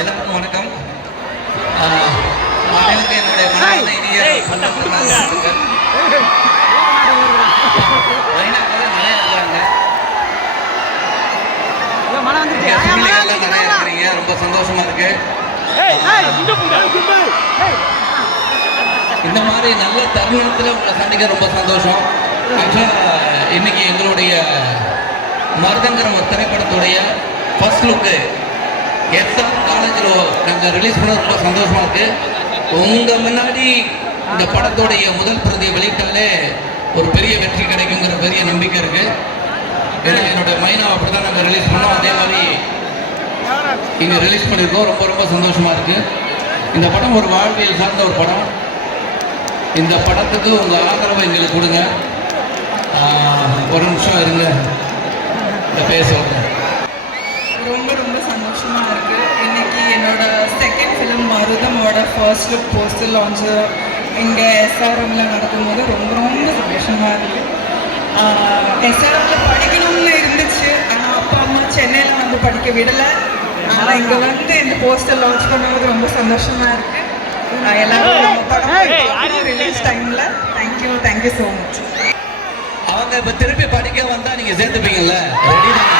எல்லாருக்கும் வணக்கம். அனைவருக்கும் என்னுடைய மனமார்ந்த இனிய வணக்கங்கள். நிறைய இருக்கிறீங்க, ரொம்ப சந்தோஷமா இருக்கு. இந்த மாதிரி நல்ல தருணத்தில் உங்களை சந்திக்க ரொம்ப சந்தோஷம். ஆக்சுவலாக இன்னைக்கு எங்களுடைய மருதங்கிற ஒரு திரைப்படத்துடைய ஃபர்ஸ்ட் லுக்கு எஸ்ஆர் காலேஜில் நாங்கள் ரிலீஸ் பண்ண ரொம்ப சந்தோஷமாக இருக்குது. உங்கள் முன்னாடி இந்த படத்துடைய முதல் பிரதியை வெளியிட்டாலே ஒரு பெரிய வெற்றி கிடைக்குங்கிற பெரிய நம்பிக்கை இருக்குது. ஏன்னா என்னோட மைனாவை அப்படி தான் நாங்கள் ரிலீஸ் பண்ணோம், அதே மாதிரி இங்கே ரிலீஸ் பண்ணியிருக்கோம். ரொம்ப ரொம்ப சந்தோஷமாக இருக்குது. இந்த படம் ஒரு வாழ்வியல் சார்ந்த ஒரு படம். இந்த படத்துக்கு உங்கள் ஆதரவை எங்களுக்கு கொடுங்க. ஒரு நிமிஷம் இருங்க, பேசுவாங்க. ரொம்ப ரொம்ப சந்தோஷமாக இருக்குது. இன்றைக்கி என்னோட செகண்ட் ஃபிலிம் மருதமோட ஃபர்ஸ்ட் லுக் போஸ்டர் லான்ச்சு இங்கே எஸ்ஆர்எம்மில் நடக்கும்போது ரொம்ப ரொம்ப சந்தோஷமாக இருக்குது. எஸ்ஆர்எம்மில் படிக்கணும்னு இருந்துச்சு, ஆனால் அப்பா அம்மா சென்னையில் வந்து படிக்க விடலை. ஆனால் இங்கே வந்து இந்த போஸ்டர் லான்ச் பண்ணும்போது ரொம்ப சந்தோஷமாக இருக்குது. எல்லாரும் ரிலீஸ் டைமில் தேங்க்யூ ஸோ மச். அவங்க இப்போ திருப்பி படிக்க வந்தால் நீங்கள் சேர்த்துப்பீங்கல்ல? ரெடி தான்.